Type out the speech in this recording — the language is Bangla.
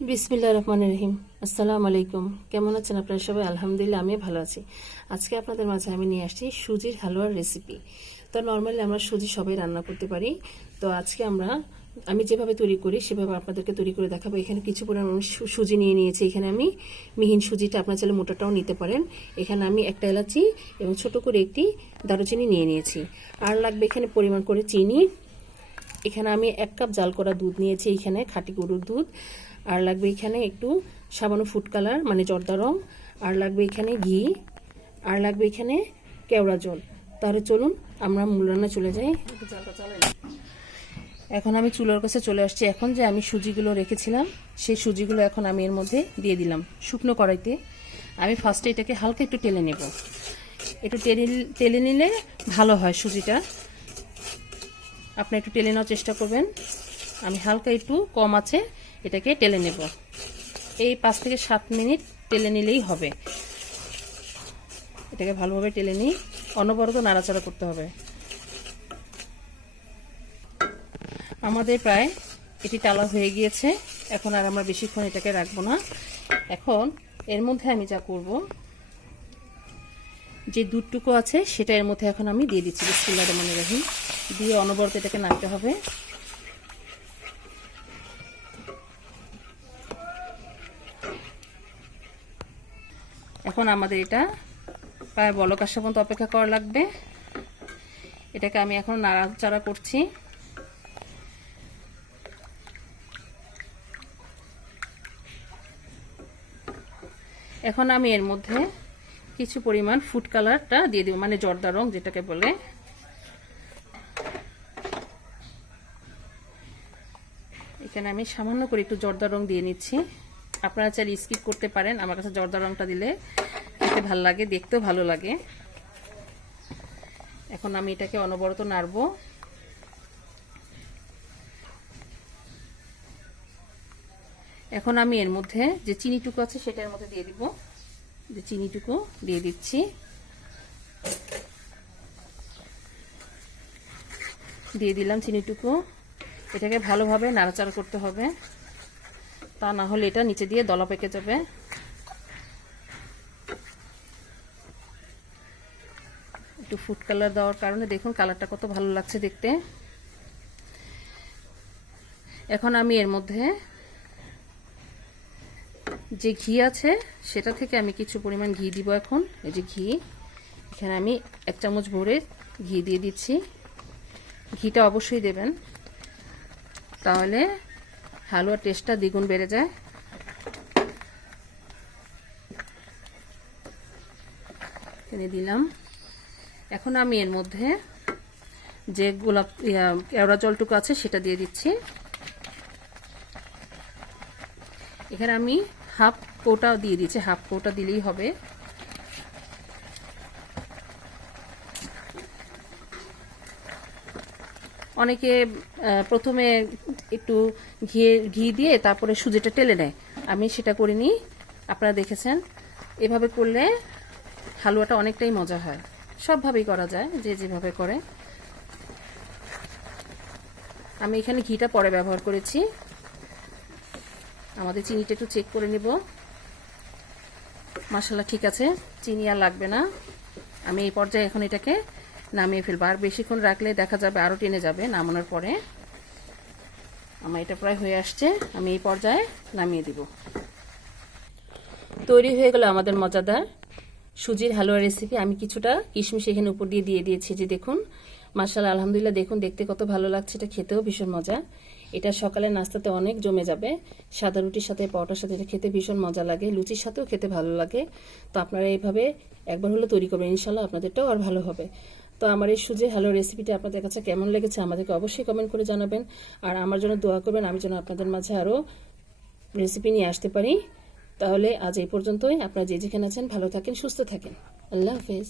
বিসমিল্লাহির রহমানির রহিম। আসসালামু আলাইকুম। কেমন আছেন আপনারা সবাই? আলহামদুলিল্লাহ আমি ভালো আছি। আজকে আপনাদের মাঝে আমি নিয়ে আসছি সুজির হালুয়ার রেসিপি। তো নর্মালি আমরা সুজি সবাই রান্না করতে পারি। তো আজকে আমি যেভাবে তৈরি করি সেভাবে আপনাদেরকে তৈরি করে দেখাবো। এখানে কিছু পরিমাণ সুজি নিয়ে নিয়েছি। এখানে আমি মিহিন সুজিটা, আপনার চাইলে মোটাটাও নিতে পারেন। এখানে আমি একটা এলাচি এবং ছোট করে একটি দারুচিনি নিয়ে নিয়েছি। আর লাগবে এখানে পরিমাণ করে চিনি। এখানে আমি 1 কাপ জাল করা দুধ নিয়েছি, এখানে খাঁটি গরুর দুধ। আর লাগবে এখানে একটু সামান্য ফুড কালার মানে জর্দা রং। আর লাগবে এখানে ঘি। আর লাগবে এখানে কেওড়া জল। তাহলে চলুন আমরা মূল রান্না চলে যাই। এখন আমি চুলার কাছে চলে আসছি। এখন যে আমি সুজিগুলো রেখেছিলাম সেই সুজিগুলো এখন আমি এর মধ্যে দিয়ে দিলাম শুকনো কড়াইতে। আমি ফার্স্টে এটাকে হালকা একটু টেলে নেব। একটু টেলে নিলে ভালো হয় সুজিটা। আপনি একটু টেলে নেওয়ার চেষ্টা করবেন। আমি হালকা একটু কম আছে এটাকে টেলে নেব। এই 5 থেকে 7 মিনিট টেলে নিলেই হবে। এটাকে ভালোভাবে টেলে নিই, অনবরত নাড়াচাড়া করতে হবে। আমাদের প্রায় এটি টালা হয়ে গিয়েছে। এখন আর আমরা বেশিক্ষণ এটাকে রাখবো না। এখন এর মধ্যে আমি যা করব, যে দুধটুকু আছে সেটা এর মধ্যে এখন আমি দিয়ে দিচ্ছি। বিসমিল্লাহির রহমানির রহিম দিয়ে অনবরত এটাকে নাড়তে হবে। এখন আমাদের এটা প্রায় বলক আসা পর্যন্ত অপেক্ষা করা লাগবে। এটাকে আমি এখন নাড়াচাড়া করছি। এখন আমি এর মধ্যে কিছু পরিমাণ ফুড কালারটা দিয়ে দেব, মানে জর্দা রং যেটাকে বলে। এখানে আমি সামান্য করে একটু জর্দা রং দিয়ে নিচ্ছি। আপনারা চাইলে স্কিপ করতে পারেন। আমার কাছে জর্দা রংটা দিলে খেতে ভালো লাগে, দেখতেও ভালো লাগে। এখন আমি এটাকে অনবরত নাড়বো। এখন আমি এর মধ্যে যে চিনিটুকু আছে সেটার মধ্যে দিয়ে দিব। যে চিনিটুকু দিয়ে দিচ্ছি। দিয়ে দিলাম চিনিটুকু। এটাকে ভালোভাবে নাড়াচাড়া করতে হবে, তা না হলে এটা নিচে দিয়ে দলা পেকে যাবে। একটু ফুড কালার দেওয়ার কারণে দেখুন কালারটা কত ভালো লাগছে দেখতে। এখন আমি এর মধ্যে যে ঘি আছে সেটা থেকে আমি কিছু পরিমাণ ঘি দিব। এখন এই যে ঘি, এখানে আমি 1 চামচ ভরে ঘি দিয়ে দিচ্ছি। ঘিটা অবশ্যই দেবেন, তাহলে হালুয়ার টেস্টটা দ্বিগুণ বেড়ে যায়। এনে দিলাম। এখন আমি এর মধ্যে যে কেওড়া জলটুকু আছে সেটা দিয়ে দিচ্ছি। এখানে আমি হাফ কৌটা দিয়ে দিচ্ছি। হাফ কৌটা দিলেই হবে। অনেকে প্রথমে একটু ঘি দিয়ে তারপরে সুজিটা টেলে নেয়। আমি সেটা করিনি, আপনারা দেখেছেন। এভাবে করলে হালুয়াটা অনেকটাই মজা হয়। সবভাবেই করা যায়, যে যেভাবে করে। আমি এখানে ঘিটা পরে ব্যবহার করেছি। আমাদের চিনিটা একটু চেক করে নিব। মাশাআল্লাহ ঠিক আছে, চিনি আর লাগবে না। আমি এই পর্যায়ে এখন এটাকে নামিয়ে ফেলবো। আর বেশিক্ষণ রাখলে দেখা যাবে আরও টেনে যাবে নামানোর পরে। আমার এটা প্রায় হয়ে আসছে। আমি এই পর্যায়ে নামিয়ে দিব। তৈরি হয়ে গেল আমাদের মজাদার সুজির হালুয়া রেসিপি। আমি কিছুটা কিশমিশ এখানে উপর দিয়ে দিয়েছি। যে দেখুন, মাশাআল্লাহ আলহামদুলিল্লাহ, দেখুন দেখতে কত ভালো লাগছে। এটা খেতেও ভীষণ মজা। এটা সকালে নাস্তাতে অনেক জমে যাবে। সাদা রুটির সাথে, পরোটার সাথে এটা খেতে ভীষণ মজা লাগে। লুচির সাথেও খেতে ভালো লাগে। তো আপনারা এইভাবে একবার হলে তৈরি করবেন, ইনশাল্লাহ আপনাদেরটাও আর ভালো হবে। তো আমার এই সুজির হালুয়া রেসিপিটা আপনাদের কাছে কেমন লেগেছে আমাদেরকে অবশ্যই কমেন্ট করে জানাবেন। আর আমার জন্য দোয়া করবেন, আমি যেন আপনাদের মাঝে আরও রেসিপি নিয়ে আসতে পারি। তাহলে আজ এই পর্যন্তই। আপনারা যে যেখানে আছেন ভালো থাকেন, সুস্থ থাকেন। আল্লাহ হাফেজ।